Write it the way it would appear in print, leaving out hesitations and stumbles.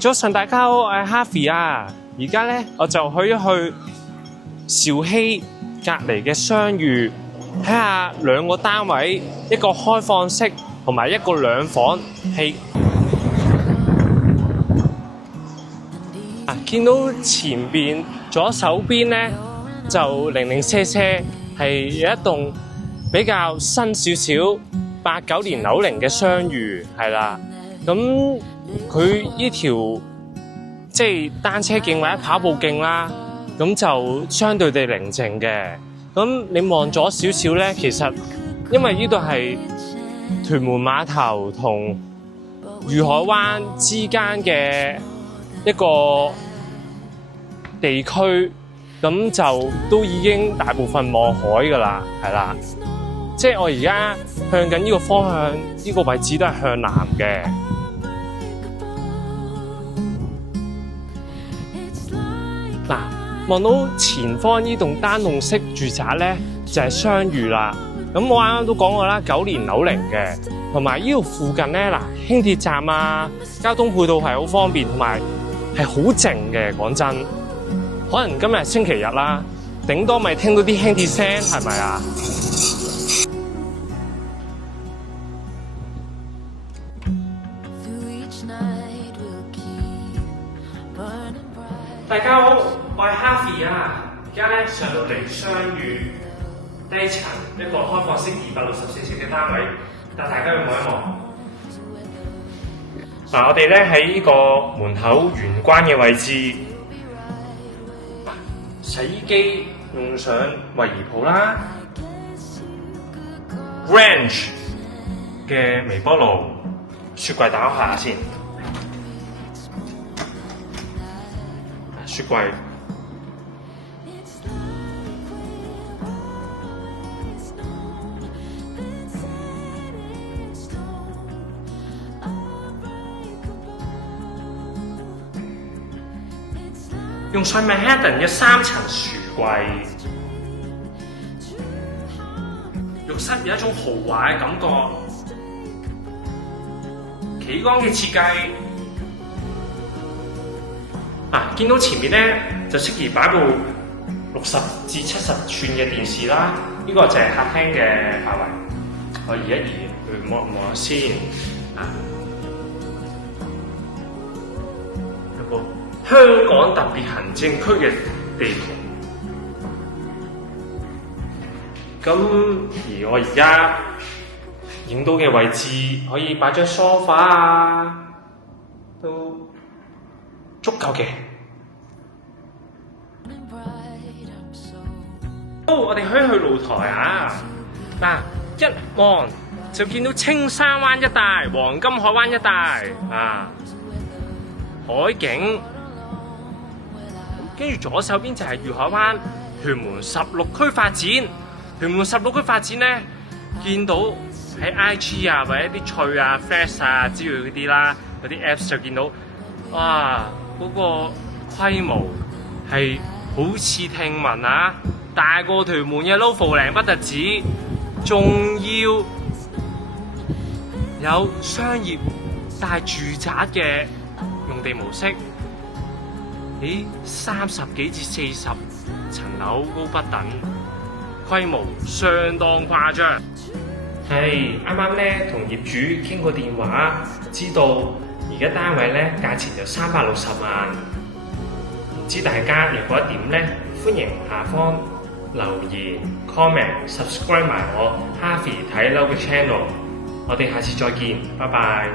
早晨大家好，我係 Harvey 啊！而家咧我就去兆禧隔離嘅雙寓，睇下兩個單位，一個開放式同埋一個兩房係。見到前邊左手邊咧就零零舍舍係有一棟比較新少少8、9年樓齡嘅雙寓，係啦。咁佢呢條即係單車徑或者跑步徑啦，咁就相對地寧靜嘅。咁你望咗少少咧，其實因為呢度係屯門碼頭同愉海灣之間嘅一個地區，咁就都已經大部分望海㗎啦，係啦。即係我而家向緊呢個方向，呢個位置都係向南嘅。嗱，望到前方呢棟單棟式住宅咧，就係雙寓啦。咁我啱啱都講過啦，9年樓齡嘅，同埋呢度附近咧，嗱，輕鐵站啊，交通配套係好方便，同埋係好靜嘅。講真，可能今日星期日啦，頂多咪聽到啲輕鐵聲，係咪啊？大家好，我係 Harvey 啊！而家咧上到嚟雙寓低層一個開放式264尺嘅單位，帶大家去望一望。嗱，我哋咧喺呢個門口玄關嘅位置，洗衣機用上惠而浦啦 ，Range 嘅微波爐，雪櫃打開下先。雪櫃，用上 Manhattan 嘅3層櫥櫃，浴室有一種豪華嘅感覺，企缸嘅設計。見到前面咧就適宜擺部60至70寸嘅電視啦，呢個就係客廳嘅範圍。我移一移去望下先。一個香港特別行政區嘅地圖。咁而我而家影到嘅位置可以擺張梳化啊，都足夠嘅。我哋可以去露台啊！嗱，一望就見到青山灣一帶、黃金海灣一帶啊，海景。跟住左手邊就係愉海灣屯門16區發展。屯門16區發展咧，見到喺 IG 啊或者啲趣啊、Flash 啊之類嗰啲啦，嗰啲 Apps 就見到，哇！嗰個規模係好似聽聞啊，大過屯門嘅 Loft 零不特止，仲要有商業帶住宅嘅用地模式，喺30幾至40層樓高不等，規模相當誇張。係啱啱咧同業主傾過電話，知道而家單位咧價錢就360萬，唔知大家如果點咧？歡迎下方留言 comment、subscribe 埋我 Harvey 睇樓嘅 channel。我哋下次再見，拜拜。